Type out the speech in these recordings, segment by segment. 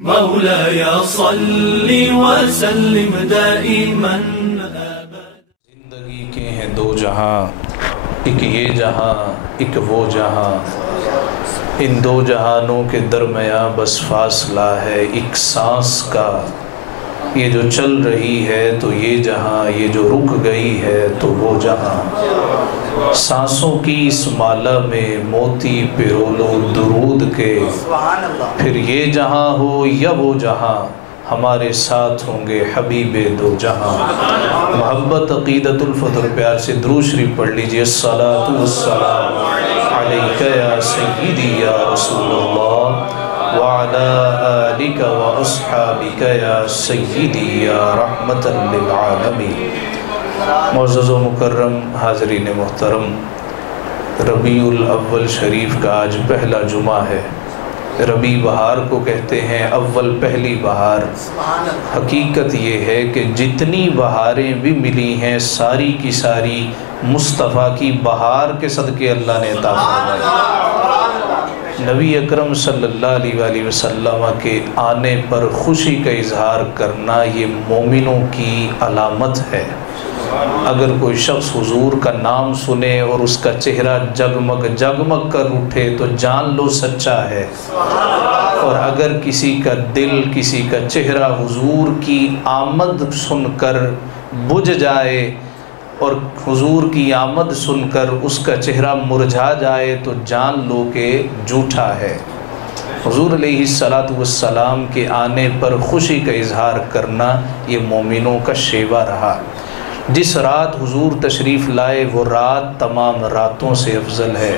مولاي صل وسلم دائما ابدا۔ زندگی کے ہیں دو جہاں، ایک یہ جہاں ایک وہ جہاں، ان دو جہانوں کے درمیاں بس فاصلہ ہے ایک سانس کا۔ یہ جو چل رہی ہے تو یہ جہاں، یہ جو رک گئی ہے تو وہ جہاں۔ سانسوں کی اس مالا میں موتی پرولو درود کے، پھر یہ جہاں ہو یا وہ جہاں، ہمارے ساتھ ہوں گے حبیب دو جہاں۔ محبت عقیدت الفطر پیار سے درود شریف پڑھ لیجئے۔ الصلاۃ والسلام علیک یا سیدی یا رسول اللہ وعلی آلک واصحابک یا سیدی یا رحمت للعالمین۔ معزز و مکرم حاضرین محترم، ربیع الاول شریف کا آج پہلا جمعہ ہے۔ ربیع بہار کو کہتے ہیں، اول پہلی بہار۔ حقیقت یہ ہے کہ جتنی بہاریں بھی ملی ہیں ساری کی ساری مصطفیٰ کی بہار کے صدقے اللہ نے عطا فرمائی۔ نبی اکرم صلی اللہ علیہ وآلہ وسلم کے آنے پر خوشی کا اظہار کرنا یہ مومنوں کی علامت ہے۔ اگر کوئی شخص حضور کا نام سنے اور اس کا چہرہ جگمگ جگمگ کر اٹھے تو جان لو سچا ہے، اور اگر کسی کا دل، کسی کا چہرہ حضور کی آمد سن کر بجھ جائے اور حضور کی آمد سن کر اس کا چہرہ مرجھا جائے تو جان لو کہ جھوٹا ہے۔ حضور علیہ السلام کے آنے پر خوشی کا اظہار کرنا یہ مومنوں کا شیوا رہا۔ جس رات حضور تشریف لائے وہ رات تمام راتوں سے افضل ہے،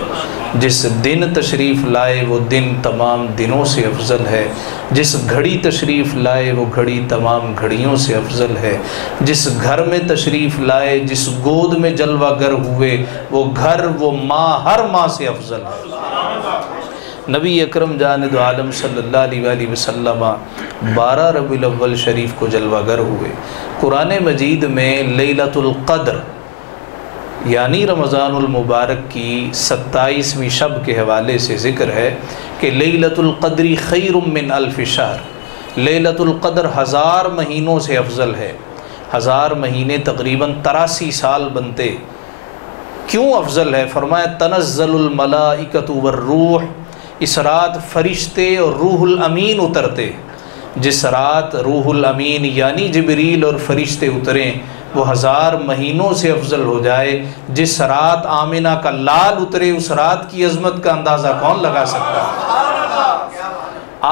جس دن تشریف لائے وہ دن تمام دنوں سے افضل ہے، جس گھڑی تشریف لائے وہ گھڑی تمام گھڑیوں سے افضل ہے، جس گھر میں تشریف لائے، جس گود میں جلوہ گر ہوئے وہ گھر، وہ ماں، ہر ماں سے افضل ہے۔ نبی اکرم جان دو عالم صلی اللہ علیہ وآلہ وسلم 12 ربیع الاول شریف کو جلوہ گر ہوئے۔ قرآن مجید میں لیلۃ القدر یعنی رمضان المبارک کی 27ویں شب کے حوالے سے ذکر ہے کہ لیلۃ القدر خیر من الف شہر، لیلۃ القدر 1000 مہینوں سے افضل ہے۔ 1000 مہینے تقریباً 83 سال بنتے۔ کیوں افضل ہے؟ فرمایا تنزل الملائکۃ والروح، اس رات فرشتے اور روح الامین اترتے۔ جس رات روح الامین یعنی جبریل اور فرشتے اتریں وہ 1000 مہینوں سے افضل ہو جائے۔ جس رات آمنہ کا لال اترے اس رات کی عظمت کا اندازہ کون لگا سکتا ہے؟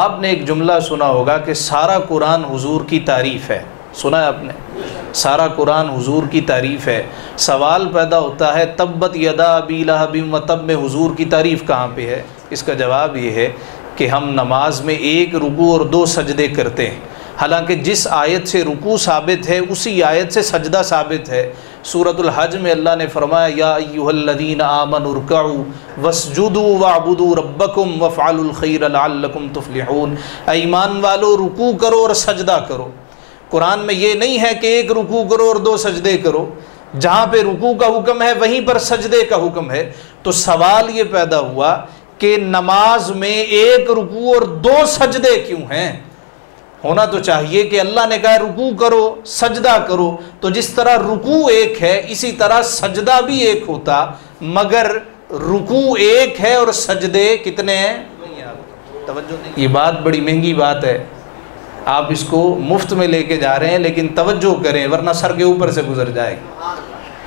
آپ نے ایک جملہ سنا ہوگا کہ سارا قرآن حضور کی تعریف ہے۔ سنا ہے آپ نے؟ سارا قرآن حضور کی تعریف ہے۔ سوال پیدا ہوتا ہے تبت یدا ابی لہب وتب میں حضور کی تعریف کہاں پہ ہے؟ اس کا جواب یہ ہے کہ ہم نماز میں 1 رکوع اور 2 سجدے کرتے ہیں، حالانکہ جس آیت سے رکوع ثابت ہے اسی آیت سے سجدہ ثابت ہے۔ سورۃ الحج میں اللہ نے فرمایا یا ایھا الذین آمنوا ارکعوا واسجدوا واعبدوا ربکم وافعلوا الخیر لعلکم تفلحون۔ اے ایمان والو رکوع کرو اور سجدہ کرو۔ قرآن میں یہ نہیں ہے کہ 1 رکوع کرو اور 2 سجدے کرو، جہاں پہ رکوع کا حکم ہے وہیں پر سجدے کا حکم ہے۔ تو سوال یہ پیدا ہوا کہ نماز میں 1 رکوع اور 2 سجدے کیوں ہیں؟ ہونا تو چاہیے کہ اللہ نے کہا رکوع کرو سجدہ کرو، تو جس طرح رکوع ایک ہے اسی طرح سجدہ بھی ایک ہوتا، مگر رکوع ایک ہے اور سجدے کتنے ہیں؟ توجہ نہیں، یہ بات بڑی مہنگی بات ہے، آپ اس کو مفت میں لے کے جا رہے ہیں، لیکن توجہ کریں ورنہ سر کے اوپر سے گزر جائے گا۔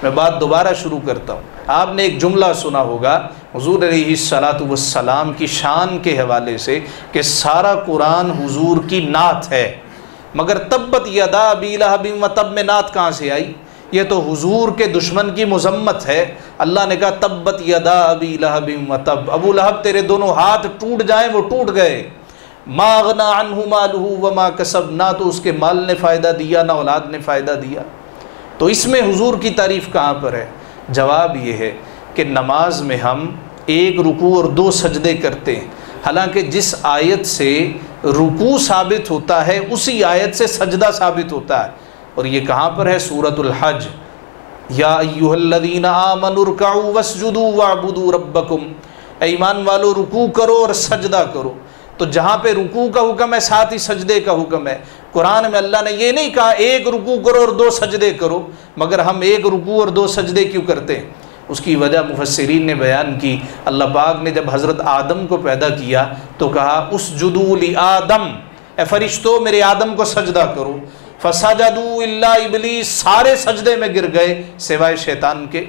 میں بات دوبارہ شروع کرتا ہوں۔ آپ نے ایک جملہ سنا ہوگا حضور علیہ السلام کی شان کے حوالے سے کہ سارا قرآن حضور کی نعت ہے، مگر تبت یدا ابی لہب وتب میں نعت کہاں سے آئی؟ یہ تو حضور کے دشمن کی مذمت ہے۔ اللہ نے کہا تبت یدا ابی لہب وتب، ابو لہب تیرے دونوں ہاتھ ٹوٹ جائیں، وہ ٹوٹ گئے۔ ما اغنی عنہ مالہ وما کسب، نہ تو اس کے مال نے فائدہ دیا نہ اولاد نے فائدہ دیا۔ تو اس میں حضور کی تعریف کہاں پر ہے؟ جواب یہ ہے کہ نماز میں ہم 1 رکوع اور 2 سجدے کرتے ہیں، حالانکہ جس آیت سے رکوع ثابت ہوتا ہے اسی آیت سے سجدہ ثابت ہوتا ہے، اور یہ کہاں پر ہے؟ سورۃ الحج یا ایھا الذین آمنوا ارکعوا واسجدوا واعبدوا ربکم، اے ایمان والو رکوع کرو اور سجدہ کرو۔ تو جہاں پہ رکوع کا حکم ہے ساتھ ہی سجدے کا حکم ہے۔ قرآن میں اللہ نے یہ نہیں کہا ایک رکوع کرو اور 2 سجدے کرو، مگر ہم ایک رکوع اور 2 سجدے کیوں کرتے ہیں؟ اس کی وجہ مفسرین نے بیان کی۔ اللہ پاک نے جب حضرت آدم کو پیدا کیا تو کہا اسجدوا لآدم، اے فرشتوں میرے آدم کو سجدہ کرو، فسجدوا الا ابلیس، سارے سجدے میں گر گئے سوائے شیطان کے،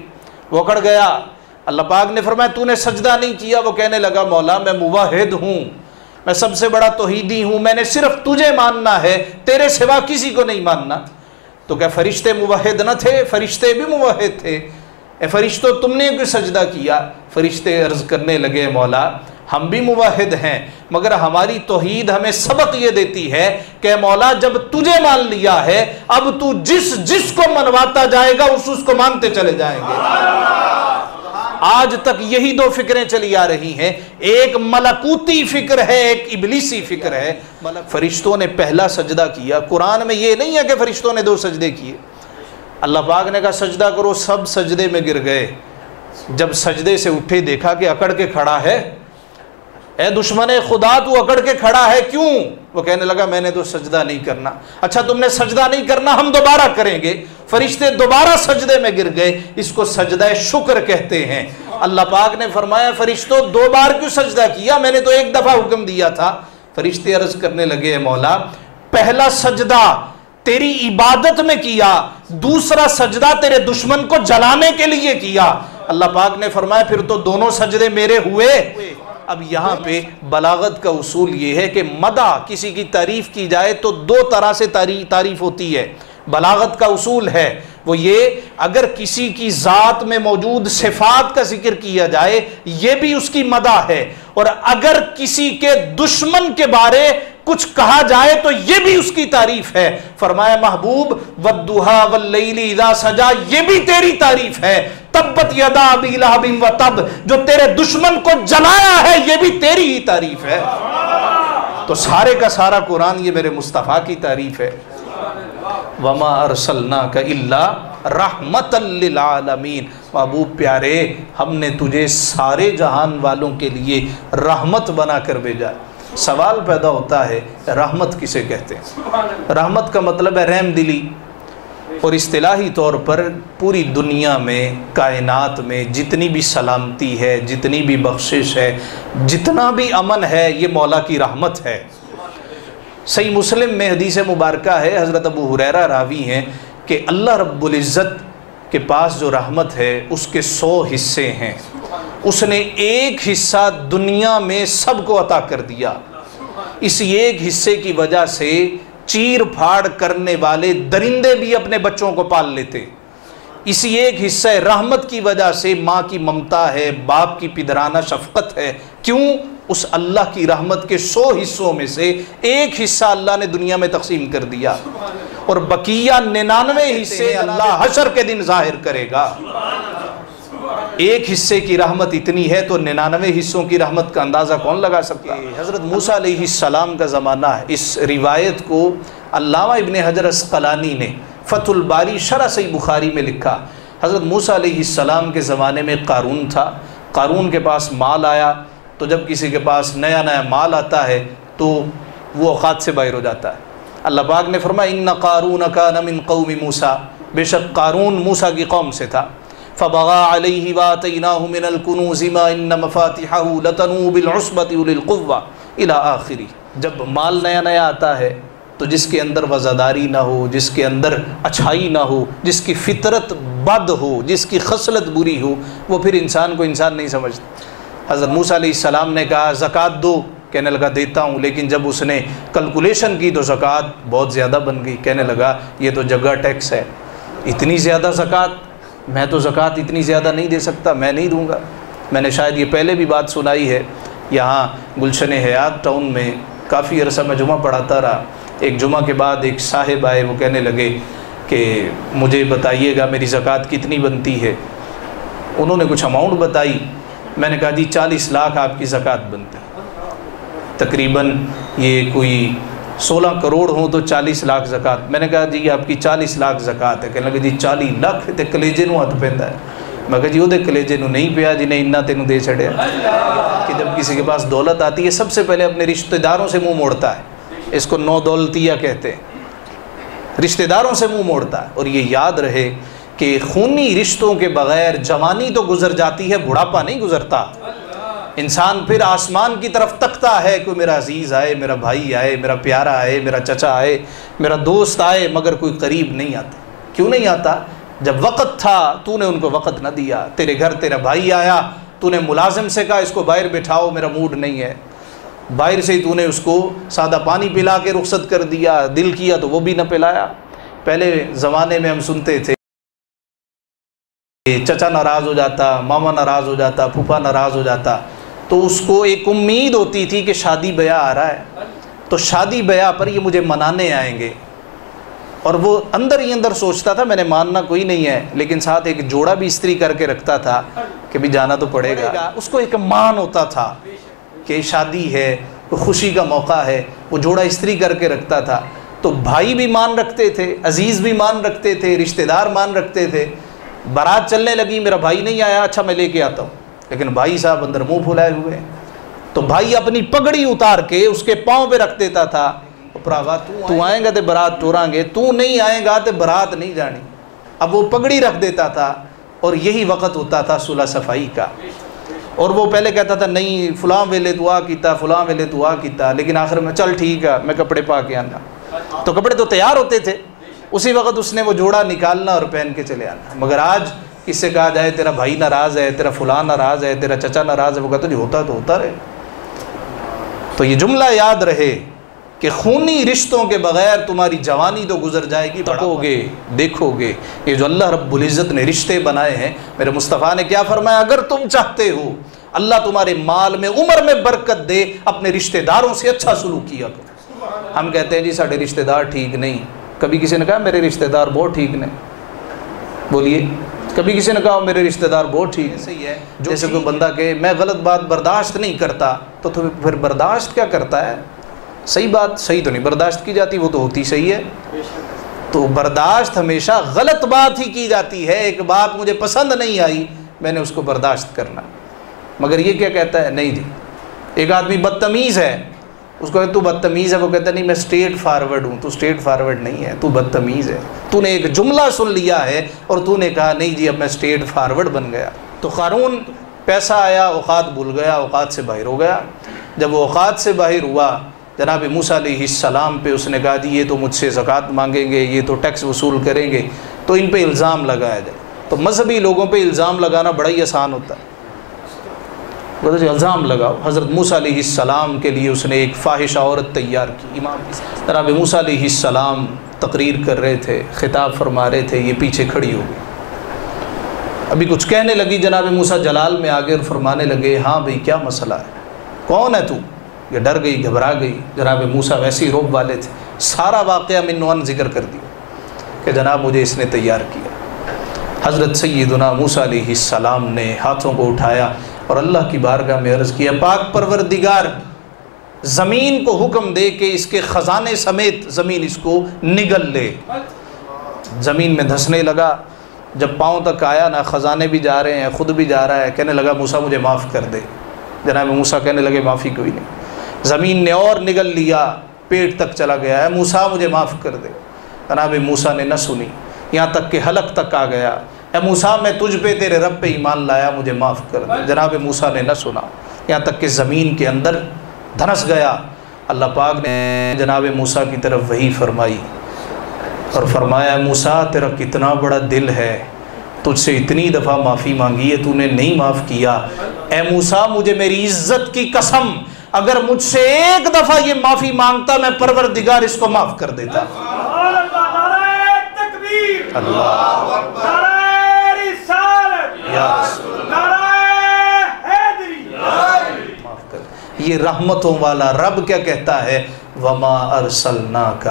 وہ اکڑ گیا۔ اللہ پاک نے فرمایا تو نے سجدہ نہیں کیا، وہ کہنے لگا مولا میں موحد ہوں، میں سب سے بڑا توحیدی ہوں، میں نے صرف تجھے ماننا ہے، تیرے سوا کسی کو نہیں ماننا۔ تو کیا فرشتے موحد نہ تھے؟ فرشتے بھی موحد تھے۔ اے فرشتوں تم نے کیوں سجدہ کیا؟ فرشتے عرض کرنے لگے مولا ہم بھی موحد ہیں، مگر ہماری توحید ہمیں سبق یہ دیتی ہے کہ مولا جب تجھے مان لیا ہے اب تو جس کو منواتا جائے گا اس کو مانتے چلے جائیں گے۔ آج تک یہی 2 فکریں چلی آ رہی ہیں، ایک ملکوتی فکر ہے، ایک ابلیسی فکر ہے۔ فرشتوں نے پہلا سجدہ کیا، قرآن میں یہ نہیں ہے کہ فرشتوں نے 2 سجدے کیے۔ اللہ پاک نے کہا سجدہ کرو، سب سجدے میں گر گئے۔ جب سجدے سے اٹھے دیکھا کہ اکڑ کے کھڑا ہے، اے دشمن خدا تو اکڑ کے کھڑا ہے کیوں؟ وہ کہنے لگا میں نے تو سجدہ نہیں کرنا۔ اچھا تم نے سجدہ نہیں کرنا، ہم دوبارہ کریں گے۔ فرشتے دوبارہ سجدے میں گر گئے، اس کو سجدہ شکر کہتے ہیں۔ اللہ پاک نے فرمایا فرشتوں 2 بار کیوں سجدہ کیا؟ میں نے تو 1 دفعہ حکم دیا تھا۔ فرشتے عرض کرنے لگے مولا پہلا سجدہ تیری عبادت میں کیا، دوسرا سجدہ تیرے دشمن کو جلانے کے لیے کیا۔ اللہ پاک نے فرمایا پھر تو دونوں سجدے میرے ہوئے۔ اب یہاں پہ بلاغت کا اصول یہ ہے کہ مدح کسی کی تعریف کی جائے تو 2 طرح سے تعریف ہوتی ہے۔ بلاغت کا اصول ہے وہ یہ اگر کسی کی ذات میں موجود صفات کا ذکر کیا جائے یہ بھی اس کی مدح ہے، اور اگر کسی کے دشمن کے بارے کچھ کہا جائے تو یہ بھی اس کی تعریف ہے۔ فرمایا محبوب والضحیٰ واللیل اذا سجا، یہ بھی تیری تعریف ہے۔ تبت یدا ابی لہب وتب، جو تیرے دشمن کو جلایا ہے یہ بھی تیری ہی تعریف ہے۔ تو سارے کا سارا قرآن یہ میرے مصطفیٰ کی تعریف ہے۔ وما ارسلناک الا رحمتا للعالمین، محبوب پیارے ہم نے تجھے سارے جہان والوں کے لیے رحمت بنا کر بھیجا۔ سوال پیدا ہوتا ہے رحمت کسے کہتے ہیں؟ رحمت کا مطلب ہے رحم دلی، اور اصطلاحی طور پر پوری دنیا میں کائنات میں جتنی بھی سلامتی ہے، جتنی بھی بخشش ہے، جتنا بھی امن ہے، یہ مولا کی رحمت ہے۔ صحیح مسلم میں حدیث مبارکہ ہے، حضرت ابو ہریرہ راوی ہیں کہ اللہ رب العزت کے پاس جو رحمت ہے اس کے 100 حصے ہیں، اس نے ایک حصہ دنیا میں سب کو عطا کر دیا۔ اس ایک حصے کی وجہ سے چیر پھاڑ کرنے والے درندے بھی اپنے بچوں کو پال لیتے۔ اسی ایک حصہ رحمت کی وجہ سے ماں کی ممتا ہے، باپ کی پدرانہ شفقت ہے۔ کیوں؟ اس اللہ کی رحمت کے 100 حصوں میں سے ایک حصہ اللہ نے دنیا میں تقسیم کر دیا، اور بقیہ 99 حصے اللہ حشر کے دن ظاہر کرے گا۔ ایک حصے کی رحمت اتنی ہے تو 99 حصوں کی رحمت کا اندازہ کون لگا سکتا ہے؟ حضرت موسیٰ علیہ السلام کا زمانہ ہے۔ اس روایت کو علامہ ابن حجر اسقلانی نے فتح الباری شرح صحیح بخاری میں لکھا۔ حضرت موسیٰ علیہ السلام کے زمانے میں قارون تھا، قارون کے پاس مال آیا، تو جب کسی کے پاس نیا مال آتا ہے تو وہ اوقات سے باہر ہو جاتا ہے۔ اللہ پاک نے فرمایا ان قارون کان من قوم موسیٰ، بے شک قارون موسیٰ کی قوم سے تھا۔ فبغى عليه وآتيناه من الكنوز ما إن مفاتحه لتنوء بالعصبة أولي القوة إلى آخره۔ جب مال نیا آتا ہے تو جس کے اندر وزاداری نہ ہو، جس کے اندر اچھائی نہ ہو، جس کی فطرت بد ہو، جس کی خصلت بری ہو، وہ پھر انسان کو انسان نہیں سمجھتا۔ حضرت موسیٰ علیہ السلام نے کہا زکوٰۃ دو، کہنے لگا دیتا ہوں، لیکن جب اس نے کلکولیشن کی تو زکوٰۃ بہت زیادہ بن گئی۔ کہنے لگا یہ تو جگہ ٹیکس ہے، اتنی زیادہ زکوٰۃ، میں تو زکوٰۃ اتنی زیادہ نہیں دے سکتا، میں نہیں دوں گا۔ میں نے شاید یہ پہلے بھی بات سنائی ہے، یہاں گلشن حیات ٹاؤن میں کافی عرصہ میں جمعہ پڑھاتا رہا۔ ایک جمعہ کے بعد ایک صاحب آئے، وہ کہنے لگے کہ مجھے بتائیے گا میری زکوٰۃ کتنی بنتی ہے۔ انہوں نے کچھ اماؤنٹ بتائی، میں نے کہا جی 40 لاکھ آپ کی زکوٰۃ بنتی، تقریباً یہ کوئی 16 کروڑ ہوں تو 40 لاکھ زکوٰۃ۔ میں نے کہا جی آپ کی 40 لاکھ زکوٰۃ ہے۔ کہنے لگے جی 40 لاکھ تے کلیجے نو ہاتھ پیندا ہے۔ میں کہا جی وہ دے کلیجے نو نہیں پیا جنہیں انہاں تینوں دے چھڑیا کہ جب کسی کسی کے پاس دولت آتی ہے سب سے پہلے اپنے رشتہ داروں سے منہ موڑتا ہے، اس کو نو دولتیہ کہتے ہیں، رشتہ داروں سے منہ موڑتا ہے۔ اور یہ یاد رہے کہ خونی رشتوں کے بغیر جوانی تو گزر جاتی ہے، بڑھاپا نہیں گزرتا۔ انسان پھر آسمان کی طرف تکتا ہے، کوئی میرا عزیز آئے، میرا بھائی آئے، میرا پیارا آئے، میرا چچا آئے، میرا دوست آئے، مگر کوئی قریب نہیں آتا۔ کیوں نہیں آتا؟ جب وقت تھا تو نے ان کو وقت نہ دیا۔ تیرے گھر تیرا بھائی آیا، تو نے ملازم سے کہا اس کو باہر بٹھاؤ، میرا موڈ نہیں ہے، باہر سے ہی تو نے اس کو سادہ پانی پلا کے رخصت کر دیا، دل کیا تو وہ بھی نہ پلایا۔ پہلے زمانے میں ہم سنتے تھے چچا ناراض ہو جاتا، ماما ناراض ہو جاتا، پھوپھا ناراض ہو جاتا، تو اس کو ایک امید ہوتی تھی کہ شادی بیاہ آ رہا ہے تو شادی بیاہ پر یہ مجھے منانے آئیں گے، اور وہ اندر ہی اندر سوچتا تھا میں نے ماننا کوئی نہیں ہے، لیکن ساتھ ایک جوڑا بھی استری کر کے رکھتا تھا کہ بھی جانا تو پڑے گا۔ اس کو ایک مان ہوتا تھا کہ شادی ہے، خوشی کا موقع ہے، وہ جوڑا استری کر کے رکھتا تھا۔ تو بھائی بھی مان رکھتے تھے، عزیز بھی مان رکھتے تھے، رشتہ دار مان رکھتے تھے۔ بارات چلنے لگی، میرا بھائی نہیں آیا، اچھا میں لے کے آتا ہوں، لیکن بھائی صاحب اندر منہ پھلائے ہوئے، تو بھائی اپنی پگڑی اتار کے اس کے پاؤں پہ رکھ دیتا تھا، پراوا تو آئیں گا تے برات ٹوریں گے، تو نہیں آئیں گا تے برات نہیں جانی۔ اب وہ پگڑی رکھ دیتا تھا، اور یہی وقت ہوتا تھا صلح صفائی کا۔ اور وہ پہلے کہتا تھا نہیں فلاں ویلے تو آ کیتا، فلاں ویلے تو آ کیتا، لیکن آخر میں چل ٹھیک ہے میں کپڑے پا کے آنا، تو کپڑے تو تیار ہوتے تھے، اسی وقت اس نے وہ جوڑا نکالنا اور پہن کے چلے آنا۔ مگر آج کس سے کہا جائے تیرا بھائی ناراض ہے، تیرا فلاں ناراض ہے، تیرا چچا ناراض ہے، وہ کہتا جی ہوتا تو ہوتا رہے۔ تو یہ جملہ یاد رہے کہ خونی رشتوں کے بغیر تمہاری جوانی تو گزر جائے گی، پڑھو گے دیکھو گے۔ یہ جو اللہ رب العزت نے رشتے بنائے ہیں، میرے مصطفیٰ نے کیا فرمایا، اگر تم چاہتے ہو اللہ تمہارے مال میں عمر میں برکت دے، اپنے رشتہ داروں سے اچھا سلوک کیا کرو۔ ہم کہتے ہیں جی ساڑھے رشتہ دار ٹھیک نہیں، کبھی کسی نے کہا میرے رشتہ دار بہت ٹھیک نہیں؟ بولیے، کبھی کسی نے کہا میرے رشتہ دار بہت ٹھیک صحیح ہے؟ جیسے کوئی بندہ کہ میں غلط بات برداشت نہیں کرتا، تو پھر برداشت کیا کرتا ہے؟ صحیح بات صحیح تو نہیں برداشت کی جاتی، وہ تو ہوتی صحیح ہے۔ تو برداشت ہمیشہ غلط بات ہی کی جاتی ہے، ایک بات مجھے پسند نہیں آئی میں نے اس کو برداشت کرنا، مگر یہ کیا کہتا ہے نہیں جی، ایک آدمی بدتمیز ہے، اس کو تو بدتمیز ہے، وہ کہتا نہیں میں اسٹریٹ فارورڈ ہوں، تو اسٹریٹ فارورڈ نہیں ہے، تو بدتمیز ہے، تو نے ایک جملہ سن لیا ہے اور تو نے کہا نہیں جی اب میں اسٹریٹ فارورڈ بن گیا۔ تو قارون پیسہ آیا، اوقات بھول گیا، اوقات سے باہر ہو گیا۔ جب وہ اوقات سے باہر ہوا، جناب موسیٰ علیہ السلام پہ اس نے کہا جی یہ تو مجھ سے زکوٰۃ مانگیں گے، یہ تو ٹیکس وصول کریں گے، تو ان پہ الزام لگایا جائے۔ تو مذہبی لوگوں پہ الزام لگانا بڑا ہی آسان ہوتا ہے، الزام لگاؤ۔ حضرت موسیٰ علیہ السلام کے لیے اس نے ایک فاحشہ عورت تیار کی۔ امام جناب موسیٰ علیہ السلام تقریر کر رہے تھے، خطاب فرما رہے تھے، یہ پیچھے کھڑی ہو گئی، ابھی کچھ کہنے لگی، جناب موسیٰ جلال میں آگے اور فرمانے لگے ہاں بھئی کیا مسئلہ ہے، کون ہے تو؟ یہ ڈر گئی، گھبرا گئی۔ جناب موسیٰ ویسے ہی روب والے تھے، سارا واقعہ من عنوان ذکر کر دیا کہ جناب مجھے اس نے تیار کیا۔ حضرت سیدنا موسیٰ علیہ السلام نے ہاتھوں کو اٹھایا اور اللہ کی بارگاہ میں عرض کیا پاک پروردگار، زمین کو حکم دے کہ اس کے خزانے سمیت زمین اس کو نگل لے۔ زمین میں دھسنے لگا، جب پاؤں تک آیا نا، خزانے بھی جا رہے ہیں، خود بھی جا رہا ہے، کہنے لگا موسیٰ مجھے معاف کر دے۔ جناب موسیٰ کہنے لگے معافی کوئی نہیں۔ زمین نے اور نگل لیا، پیٹ تک چلا گیا ہے، موسیٰ مجھے معاف کر دے۔ جناب موسیٰ نے نہ سنی، یہاں تک کہ حلق تک آ گیا، اے موسیٰ میں تجھ پہ تیرے رب پہ ایمان لایا، مجھے معاف کر دے۔ جناب موسیٰ نے نہ سنا، یہاں تک کہ زمین کے اندر دھنس گیا۔ اللہ پاک نے جناب موسیٰ کی طرف وحی فرمائی اور فرمایا موسیٰ تیرا کتنا بڑا دل ہے، تجھ سے اتنی دفعہ معافی مانگی ہے، تو نے نہیں معاف کیا۔ اے موسیٰ مجھے میری عزت کی قسم، اگر مجھ سے ایک دفعہ یہ معافی مانگتا میں پروردگار اس کو معاف کر دیتا۔ اللہ اکبر، یہ رحمتوں والا رب کیا کہتا ہے، وَمَا أَرْسَلْنَاكَ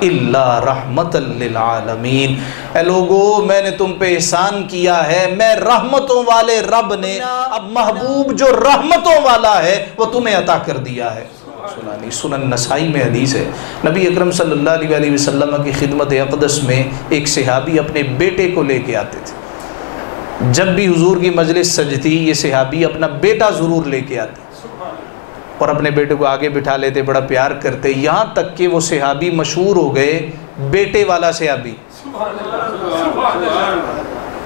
إِلَّا رَحْمَةً لِلْعَالَمِينَ۔ اے لوگو میں نے تم پہ احسان کیا ہے، میں رحمتوں والے رب نے اب محبوب جو رحمتوں والا ہے وہ تمہیں عطا کر دیا ہے۔ سنن نسائی میں حدیث ہے، نبی اکرم صلی اللہ علیہ وسلم کی خدمت اقدس میں ایک صحابی اپنے بیٹے کو لے کے آتے تھے۔ جب بھی حضور کی مجلس سجتی یہ صحابی اپنا بیٹا ضرور لے کے آتے، اور اپنے بیٹے کو آگے بٹھا لیتے، بڑا پیار کرتے، یہاں تک کہ وہ صحابی مشہور ہو گئے بیٹے والا صحابی۔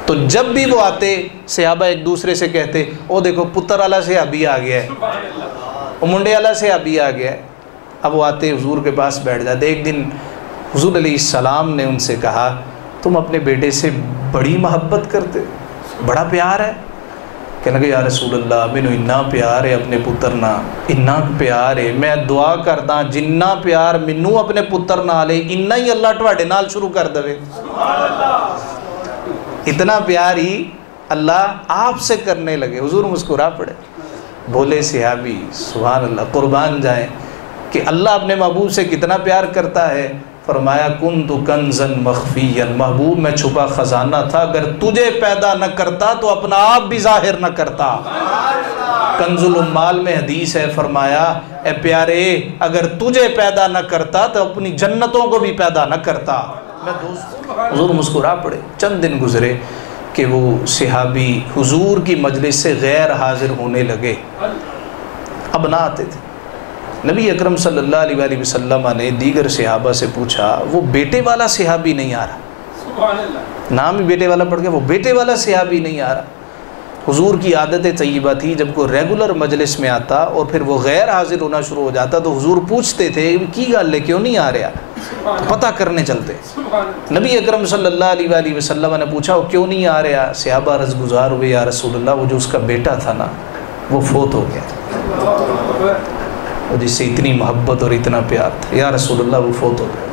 تو جب بھی وہ آتے صحابہ ایک دوسرے سے کہتے او دیکھو پتر والا صحابی آ گیا ہے، وہ منڈے والا صحابی آ گیا ہے۔ اب وہ آتے حضور کے پاس بیٹھ جاتے۔ ایک دن حضور علیہ السلام نے ان سے کہا تم اپنے بیٹے سے بڑی محبت کرتے، بڑا پیار ہے؟ کہنے لگے یا رسول اللہ مینوں اتنا پیار ہے اپنے پتر نا، اتنا پیار ہے میں دعا کردا جننا پیار مینوں اپنے پتر نال ہے اتنا ہی اللہ تواڈے نال شروع کر دے۔ اتنا پیار ہی اللہ آپ سے کرنے لگے۔ حضور مسکرا پڑے، بولے صحابی سبحان اللہ قربان جائیں کہ اللہ اپنے محبوب سے کتنا پیار کرتا ہے۔ فرمایا کنت کنزا مخفیا، محبوب میں چھپا خزانہ تھا، اگر تجھے پیدا نہ کرتا تو اپنا آپ بھی ظاہر نہ کرتا۔ کنز الامال میں حدیث ہے، فرمایا اے پیارے اگر تجھے پیدا نہ کرتا تو اپنی جنتوں کو بھی پیدا نہ کرتا۔ میں دوست حضور مسکرا پڑے۔ چند دن گزرے کہ وہ صحابی حضور کی مجلس سے غیر حاضر ہونے لگے، اب نہ آتے تھے۔ نبی اکرم صلی اللہ علیہ وآلہ وسلم نے دیگر صحابہ سے پوچھا وہ بیٹے والا صحابی نہیں آ رہا، نام ہی بیٹے والا پڑھ گیا، وہ بیٹے والا صحابی نہیں آ رہا۔ حضور کی عادت طیبہ تھی جب کوئی ریگولر مجلس میں آتا اور پھر وہ غیر حاضر ہونا شروع ہو جاتا تو حضور پوچھتے تھے کی گل ہے کیوں نہیں آ رہا، پتہ کرنے چلتے۔ نبی اکرم صلی اللہ علیہ وآلہ وسلم نے پوچھا وہ کیوں نہیں آ رہا؟ صحابہ عرض گزار ہوئے یا رسول اللہ وہ جو اس کا بیٹا تھا نا وہ فوت ہو گیا، جس سے اتنی محبت اور اتنا پیار تھا، یا رسول اللہ وہ فوت ہو گیا۔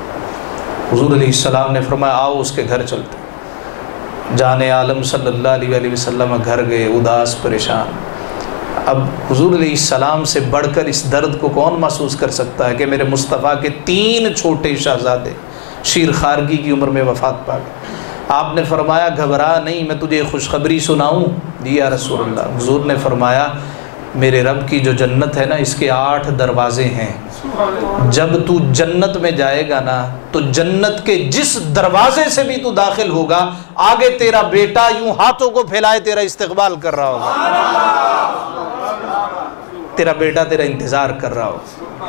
حضور علیہ السلام نے فرمایا آؤ اس کے گھر چلتے۔ جان عالم صلی اللہ علیہ وآلہ وسلم گھر گئے، اداس پریشان۔ اب حضور علیہ السلام سے بڑھ کر اس درد کو کون محسوس کر سکتا ہے کہ میرے مصطفیٰ کے 3 چھوٹے شہزادے شیر خارگی کی عمر میں وفات پا گئے۔ آپ نے فرمایا گھبرا نہیں، میں تجھے خوشخبری سناؤں؟ جی یا رسول اللہ۔ حضور نے فرمایا میرے رب کی جو جنت ہے نا اس کے 8 دروازے ہیں، جب تو جنت میں جائے گا نا تو جنت کے جس دروازے سے بھی تو داخل ہوگا آگے تیرا بیٹا یوں ہاتھوں کو پھیلائے تیرا استقبال کر رہا ہوگا، تیرا بیٹا تیرا انتظار کر رہا ہوگا۔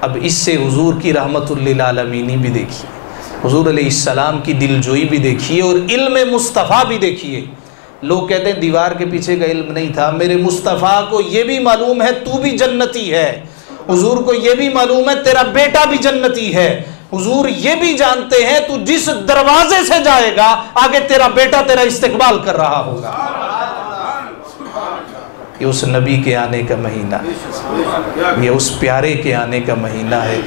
اب اس سے حضور کی رحمت للعالمینی بھی دیکھیے، حضور علیہ السلام کی دلجوئی بھی دیکھیے اور علم مصطفیٰ بھی دیکھیے۔ لوگ کہتے ہیں دیوار کے پیچھے کا علم نہیں تھا، میرے مصطفیٰ کو یہ بھی معلوم ہے تو بھی جنتی ہے، حضور کو یہ بھی معلوم ہے تیرا بیٹا بھی جنتی ہے، حضور یہ بھی جانتے ہیں تو جس دروازے سے جائے گا آگے تیرا بیٹا تیرا استقبال کر رہا ہوگا۔ یہ اس نبی کے آنے کا مہینہ، یہ اس پیارے کے آنے کا مہینہ ہے۔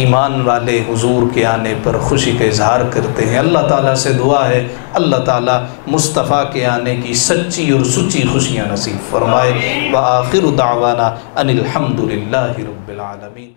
ایمان والے حضور کے آنے پر خوشی کا اظہار کرتے ہیں۔ اللہ تعالیٰ سے دعا ہے اللہ تعالیٰ مصطفیٰ کے آنے کی سچی اور سچی خوشیاں نصیب فرمائے۔ وآخر دعوانا ان الحمد للہ رب العالمین۔